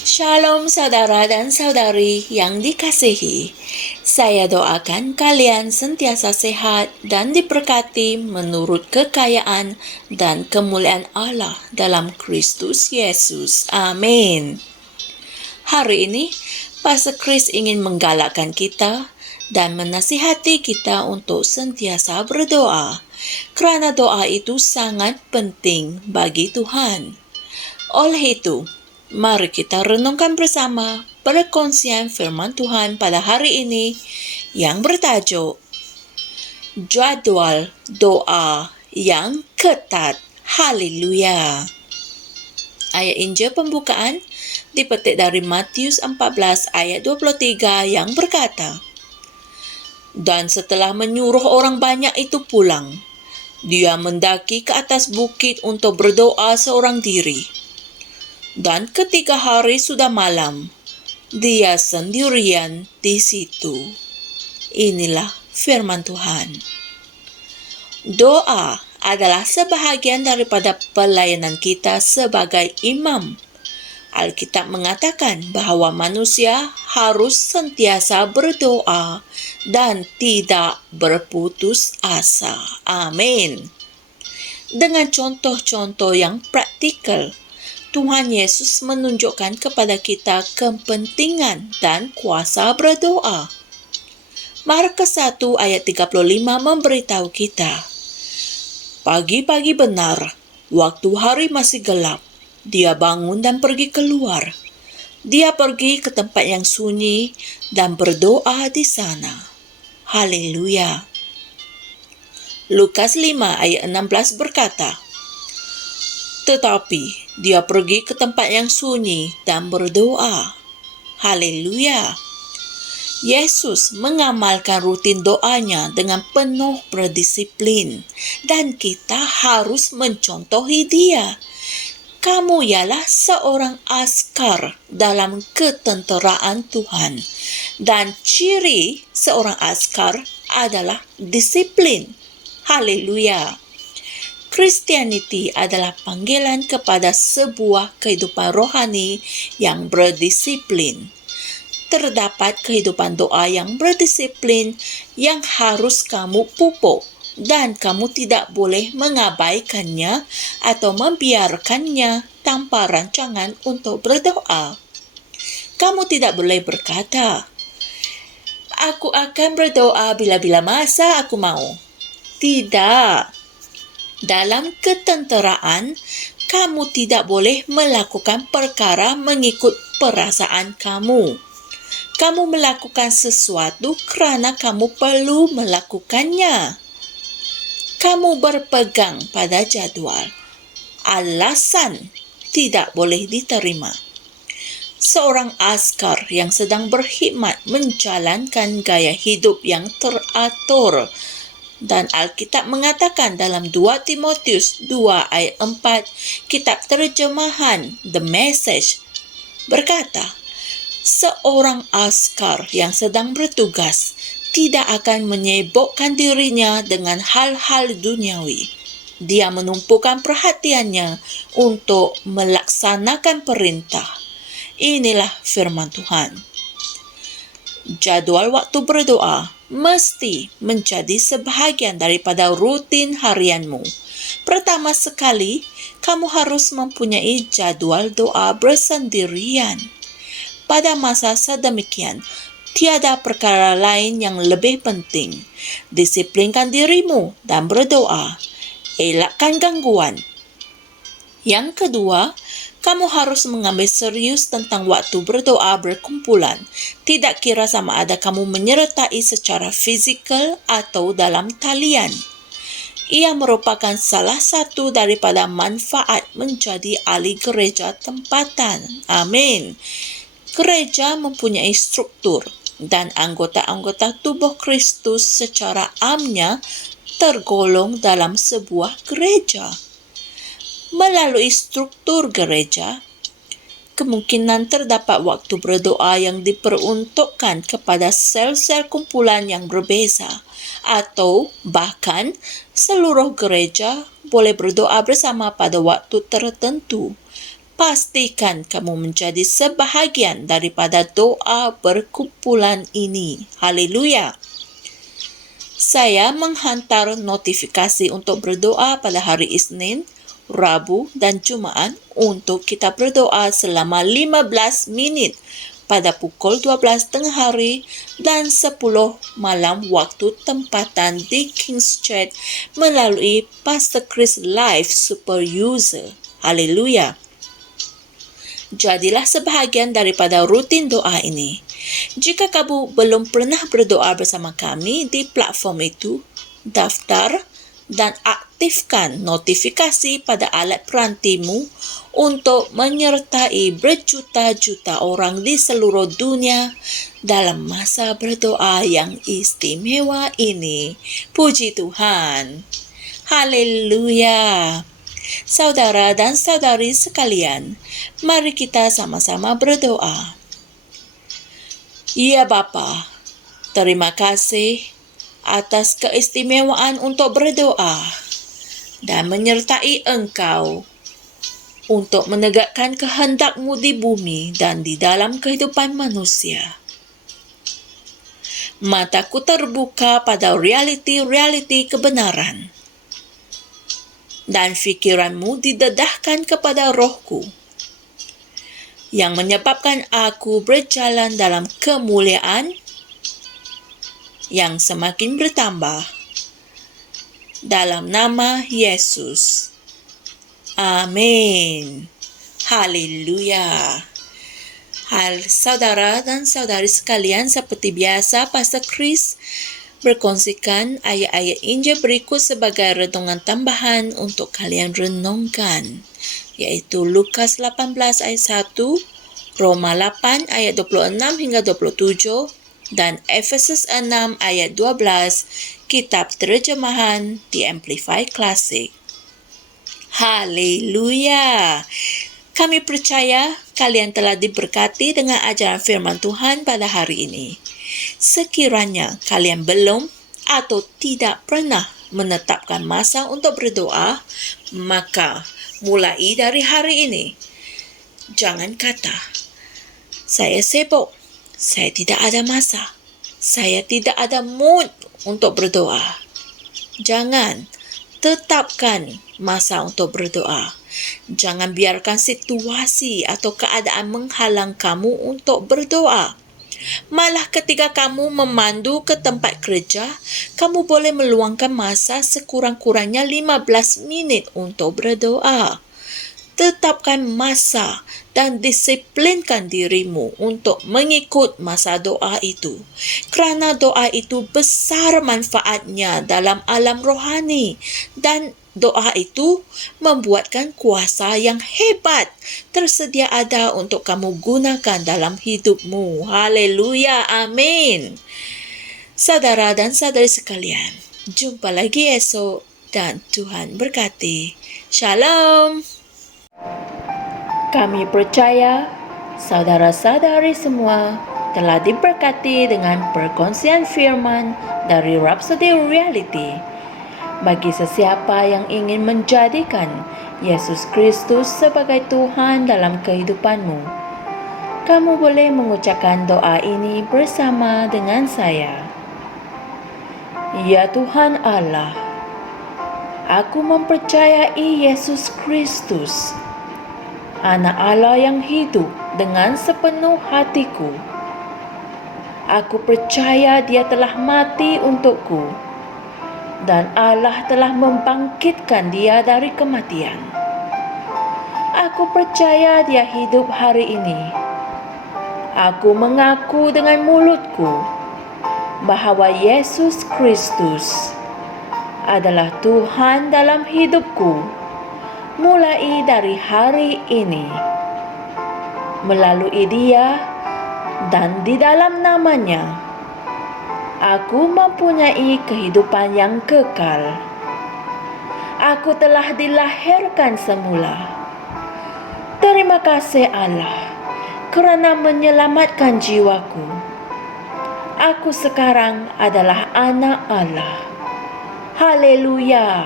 Shalom saudara dan saudari yang dikasihi. Saya doakan kalian sentiasa sehat dan diberkati menurut kekayaan dan kemuliaan Allah dalam Kristus Yesus. Amin. Hari ini, Pastor Chris ingin menggalakkan kita dan menasihati kita untuk sentiasa berdoa, karena doa itu sangat penting bagi Tuhan. Oleh itu, mari kita renungkan bersama perkongsian firman Tuhan pada hari ini yang bertajuk Jadwal Doa yang Ketat. Haleluya. Ayat Injil pembukaan dipetik dari Matius 14 ayat 23 yang berkata, "Dan setelah menyuruh orang banyak itu pulang, dia mendaki ke atas bukit untuk berdoa seorang diri. Dan ketika hari sudah malam, dia sendirian di situ." Inilah firman Tuhan. Doa adalah sebahagian daripada pelayanan kita sebagai imam. Alkitab mengatakan bahwa manusia harus sentiasa berdoa dan tidak berputus asa. Amin. Dengan contoh-contoh yang praktikal, Tuhan Yesus menunjukkan kepada kita kepentingan dan kuasa berdoa. Markus 1 ayat 35 memberitahu kita, "Pagi-pagi benar, waktu hari masih gelap, dia bangun dan pergi keluar. Dia pergi ke tempat yang sunyi dan berdoa di sana." Haleluya. Lukas 5 ayat 16 berkata, "Tetapi dia pergi ke tempat yang sunyi dan berdoa." Haleluya. Yesus mengamalkan rutin doanya dengan penuh berdisiplin, dan kita harus mencontohi dia. Kamu ialah seorang askar dalam ketenteraan Tuhan, dan ciri seorang askar adalah disiplin. Haleluya. Kristianiti adalah panggilan kepada sebuah kehidupan rohani yang berdisiplin. Terdapat kehidupan doa yang berdisiplin yang harus kamu pupuk, dan kamu tidak boleh mengabaikannya atau membiarkannya tanpa rancangan untuk berdoa. Kamu tidak boleh berkata, "Aku akan berdoa bila-bila masa aku mau." Tidak. Dalam ketenteraan, kamu tidak boleh melakukan perkara mengikut perasaan kamu. Kamu melakukan sesuatu kerana kamu perlu melakukannya. Kamu berpegang pada jadual. Alasan tidak boleh diterima. Seorang askar yang sedang berkhidmat menjalankan gaya hidup yang teratur, dan Alkitab mengatakan dalam 2 Timotius 2 ayat 4, kitab terjemahan The Message, berkata, seorang askar yang sedang bertugas tidak akan menyibukkan dirinya dengan hal-hal duniawi. Dia menumpukan perhatiannya untuk melaksanakan perintah. Inilah firman Tuhan. Jadual waktu berdoa mesti menjadi sebahagian daripada rutin harianmu. Pertama sekali, kamu harus mempunyai jadual doa bersendirian. Pada masa sedemikian, tiada perkara lain yang lebih penting. Disiplinkan dirimu dan berdoa. Elakkan gangguan. Yang kedua, kamu harus mengambil serius tentang waktu berdoa berkumpulan. Tidak kira sama ada kamu menyertai secara fizikal atau dalam talian. Ia merupakan salah satu daripada manfaat menjadi ahli gereja tempatan. Amin. Gereja mempunyai struktur, dan anggota-anggota tubuh Kristus secara amnya tergolong dalam sebuah gereja. Melalui struktur gereja, kemungkinan terdapat waktu berdoa yang diperuntukkan kepada sel-sel kumpulan yang berbeza, atau bahkan seluruh gereja boleh berdoa bersama pada waktu tertentu. pastikan kamu menjadi sebahagian daripada doa berkumpulan ini. Haleluya. Saya menghantar notifikasi untuk berdoa pada hari Isnin, Rabu dan Jumaat untuk kita berdoa selama 15 minit pada pukul 12 tengah hari dan 10 malam waktu tempatan di King's Church melalui Pastor Chris Live Super User. Haleluya. Jadilah sebahagian daripada rutin doa ini. Jika kamu belum pernah berdoa bersama kami di platform itu, daftar dan aktifkan notifikasi pada alat perantimu untuk menyertai berjuta-juta orang di seluruh dunia dalam masa berdoa yang istimewa ini. Puji Tuhan. Haleluya. Saudara dan saudari sekalian, mari kita sama-sama berdoa. Ya Bapa, terima kasih atas keistimewaan untuk berdoa dan menyertai Engkau untuk menegakkan kehendak-Mu di bumi dan di dalam kehidupan manusia. Mataku terbuka pada realiti-realiti kebenaran dan fikiranmu didedahkan kepada rohku yang menyebabkan aku berjalan dalam kemuliaan yang semakin bertambah dalam nama Yesus. Amin. Haleluya. Saudara dan saudari sekalian, seperti biasa Pastor Chris berkongsikan ayat-ayat Injil berikut sebagai renungan tambahan untuk kalian renungkan, yaitu Lukas 18 ayat 1, Roma 8 ayat 26 hingga 27, dan Efesus 6 ayat 12, kitab terjemahan di Amplified Classic. Haleluya! Kami percaya kalian telah diberkati dengan ajaran firman Tuhan pada hari ini. Sekiranya kalian belum atau tidak pernah menetapkan masa untuk berdoa, maka mulai dari hari ini, jangan kata, saya sibuk, saya tidak ada masa, saya tidak ada mood untuk berdoa. Jangan, tetapkan masa untuk berdoa. Jangan biarkan situasi atau keadaan menghalang kamu untuk berdoa. Malah ketika kamu memandu ke tempat kerja, kamu boleh meluangkan masa sekurang-kurangnya 15 minit untuk berdoa. Tetapkan masa dan disiplinkan dirimu untuk mengikut masa doa itu. Kerana doa itu besar manfaatnya dalam alam rohani dan doa itu membuatkan kuasa yang hebat tersedia ada untuk kamu gunakan dalam hidupmu. Haleluya, amin. Saudara dan saudari sekalian, jumpa lagi esok dan Tuhan berkati. Shalom. Kami percaya saudara-saudari semua telah diberkati dengan perkongsian firman dari Rhapsody Reality. Bagi sesiapa yang ingin menjadikan Yesus Kristus sebagai Tuhan dalam kehidupanmu, kamu boleh mengucapkan doa ini bersama dengan saya. Ya Tuhan Allah, aku mempercayai Yesus Kristus, Anak Allah yang hidup dengan sepenuh hatiku. Aku percaya Dia telah mati untukku dan Allah telah membangkitkan Dia dari kematian. Aku percaya Dia hidup hari ini. Aku mengaku dengan mulutku bahwa Yesus Kristus adalah Tuhan dalam hidupku mulai dari hari ini. Melalui Dia dan di dalam nama-Nya, aku mempunyai kehidupan yang kekal. Aku telah dilahirkan semula. Terima kasih Allah kerana menyelamatkan jiwaku. Aku sekarang adalah anak Allah. Haleluya.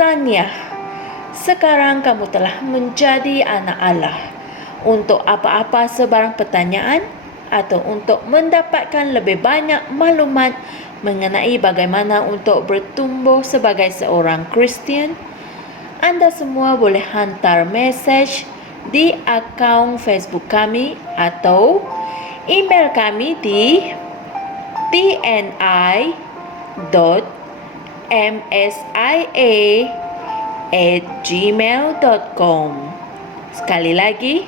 Tahniah. Sekarang kamu telah menjadi anak Allah. Untuk apa-apa sebarang pertanyaan atau untuk mendapatkan lebih banyak maklumat mengenai bagaimana untuk bertumbuh sebagai seorang Kristian, anda semua boleh hantar mesej di akaun Facebook kami atau email kami di tni.msia@gmail.com. Sekali lagi,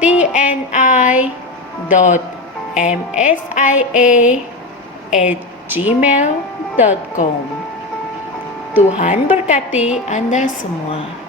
tni.msia@gmail.com. Tuhan berkati Anda semua.